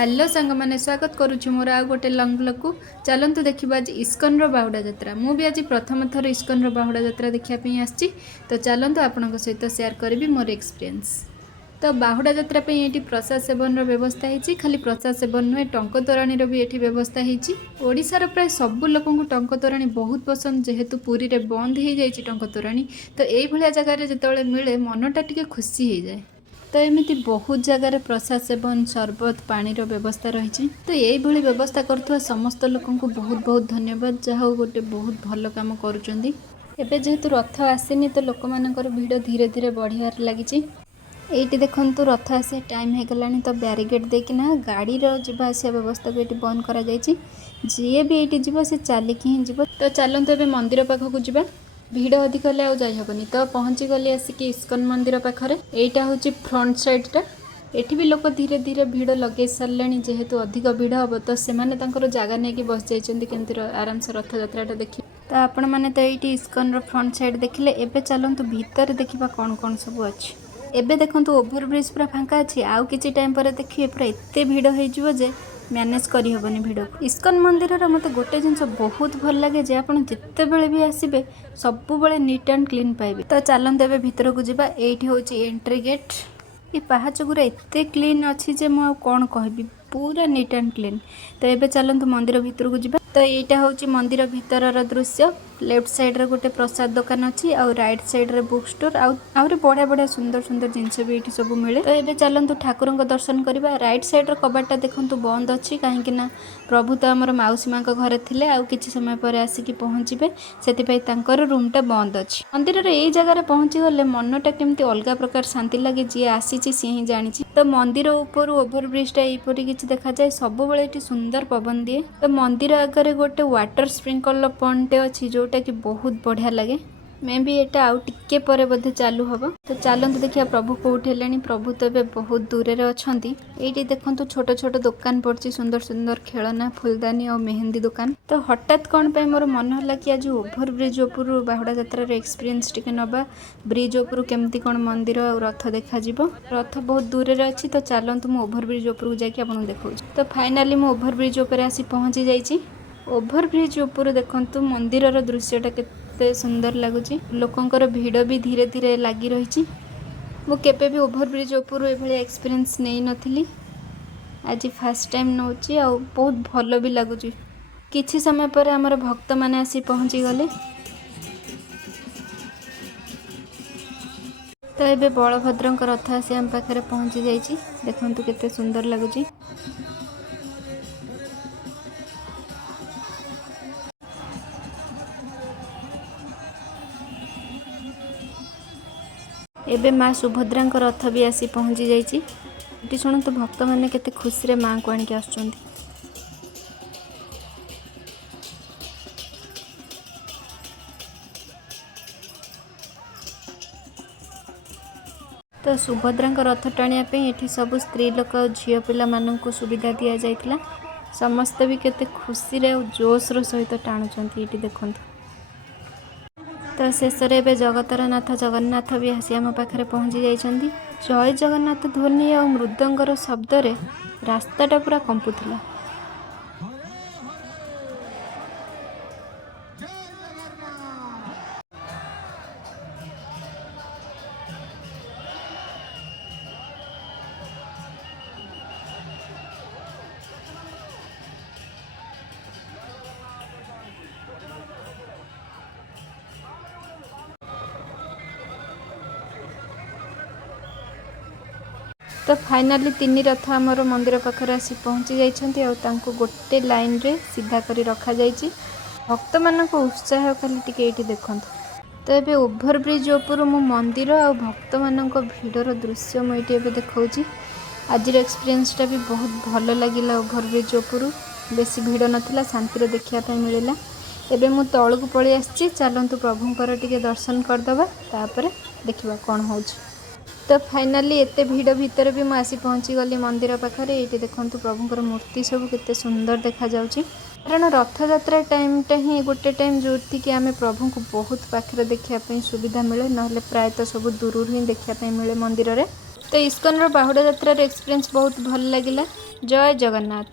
Hello सांग मैंने स्वागत करुच्ची मोर आ गोटे लंग ब्लॉग को चलतु देखा आज इस्कन बाहुड़ा यात्रा मु भी आज प्रथम थर इस्कन बाहुड़ा यात्रा देखापी आसी तो चलतु आपण सहित सेयार करी मोर एक्सपीरियंस। तो बाहुड़ा यात्रा ये प्रसाद सेवन व्यवस्था है खाली प्रसाद सेवन नुहे टंक तोराणी भी ये व्यवस्था होशार प्राय सब लोक टंक तोराणी बहुत पसंद जेहेतु पुरी रे बंद हो जाए टंक तोराणी तो ये जगार जो मिले मनटा टी खुशी हो जाए। तो एमती बहुत जगार प्रसाद सेवन सरबत पानी व्यवस्था रही तो यही व्यवस्था करुवा समस्त लोक बहुत बहुत धन्यवाद जहाँ गोटे बहुत भल काम करुँच। एवं जेहेतु रथ आसनी तो लोक मानकर भीड़ धीरे धीरे बढ़िया लगी। ये देखु रथ आसा टाइम हो गला तो ब्यारिकेड देकिना गाड़ी जावासिया व्यवस्था भी ये बंद कर जी भी ये जीव से चलिकी ही जीव। तो चलते ए मंदिर पाखक जावा भीड़ अधिक हेल्ले आउ जाहबनी तो पहुँची गली आसिक इस्कन मंदिर पाखरे एटा हूँ फ्रंट साइडटा एठी भी लोक धीरे धीरे भीड़ लगे सारे जेहेतु अधिक भीड़ हम तो से जगह नहीं बस जाइए केमती आराम से रथ यात्रा देखिए। तो आपण मैंने तो ये इस्कन फ्रंट साइड देखिले एबे चलतु भीतर देखा कौन कौन सब अच्छी। एबे देखंतु ओभरब्रिज पूरा फांका अच्छी आउ किछि टाइम पर देखिए पूरा एते भीड़ हो जे मैनेज करी होबनी भीड़। इस्कन मंदिर मत गोटे जिनस बहुत भल लगे जे आपन जिते बेले भी आसीबे सब बेले नीट एंड क्लीन पाइबे। तो चलते एबे भीतर को जिबा एठी होची एंट्री गेट ये पहाच गुरा एते क्लीन अच्छी जे मु कौन कहबी पूरा नीट एंड क्लीन। तो एबे चलतु मंदिर भीतर को जिबा। तो यहाँ हूँ मंदिर भितर दृश्य लेफ्ट साइड रे गोटे प्रसाद दुकान अच्छी आउ राइट साइड रे बुक स्टोर आउरी बढ़िया बढ़िया सुंदर सुंदर जिनस भी ये सब मिले। तो ये चलतु ठाकुर दर्शन करवा राइट साइड रे कबाटा देखु बंद अच्छी कहीं प्रभु तो आमर मौसी माँ घरे थे आउ किछि समय पर आसिक पहुँचे से रूमटा बंद अच्छी। मंदिर ये जगह पहुँची गले मनटा केमती अलग प्रकार शांति लगे जी आसी सी ही जानी। तो मंदिर ऊपर ओभरब्रिजटा यहपरी किसी देखा जाए सब ये सुंदर पवन दिए। तो मंदिर आगे गोटे वाटर स्प्रिंकलर पॉइंट अच्छी जोटा कि बहुत बढ़िया लगे मे भी एटा आउ टिके परे बोधे चालू हम। तो चलते देखिए प्रभु कौटी हेले प्रभु तो ये बहुत दूर में अच्छा ये देखो छोट छोट दुकान पड़ी सुंदर सुंदर खेलना फुलदानी और मेहंदी दुकान। तो हठात कौन पे मोर मन है कि आज ओभरब्रिज उपर बाहुड़ा यात्रा एक्सपीरियंस टिके नवा ब्रिज उपर केमती कौन मंदिर और रथ देखा रथ बहुत दूर में अच्छी। तो चलतु मु ओभरब्रिज उपर जाकि आपको देखा। तो फाइनाली मु ओभरब्रिज उपर आसी पहुँची जाइए। ओभरब्रिज उपर देखु मंदिर दृश्यटा केते सुंदर लगुच लोकंकर भीड़ भी धीरे धीरे लगी रही। मु केबे भी ओभरब्रिज उपर ये एक्सपीरियंस नहीं नथिली आज फर्स्ट टाइम नौची आ बहुत भल भी लगुच। किछि समय पर आमर भक्त माने आसी पहुँची गले। तो ये बलभद्र रथ आसी आम पाखे पहुँची जाइए देखु केते सुंदर लगुच। एबे माँ सुभद्रा रथ भी आसी पहुँची जाइए। शुणु तो भक्त मैंने केते खुशी रे माँ को आणिक आसुचंती। तो सुभद्रा रथ टाणिया ये सब स्त्री लोक झील पिला मानू सुविधा दि जाइथिला समस्ते भी केते खुशी रे जोश सहित टाणुचंती ये देखंतु। तो शेष में जगतर नाथ जगन्नाथ भी आसी आम पाखे पहुँची जाइछंती। जय जगन्नाथ ध्वनि और मृदंगर शब्द रे रास्ताटा पूरा कंपुला। तो फाइनाली तीन रथ आमर मंदिर पाखरे आसी पहुँची जाइछंती और तांको गोटे लाइन रे सीधा करी रखा जाइछि। भक्त मानक उत्साह खाली टिके एठी देखंतु। तो ये ओभरब्रिज उपर मु मंदिर और भक्त मानक भीड़र दृश्य मुझे एबे देखाउछि। आज एक्सपीरियंसटा भी बहुत भल लगिला। ओभरब्रिज उपर बेसी भीड़ नथिला शांति देखा मिलला। एबे मु तळकु पळी आछि चलंतु प्रभुंकर टिके दर्शन करदबा तापर देखिबा कोन होउछि। तो फाइनाली एते भीड़ भितर भी मुझे पहुँची गली मंदिर पाखे ये देखु प्रभुंर मूर्ति सब केते सुंदर देखा जाउछि। कारण रथ यात्रा टाइमटा ही गोटे टाइम जो कि आम प्रभु को बहुत पाखे देखापी सुविधा मिले ना प्रायतः सब दूर ही देखापी मिले मंदिर रे। तो इस्कन बाहुड़ा यात्रा एक्सपीरियंस बहुत भल लगिला। ଜୟ ଜଗନ୍ନାଥ।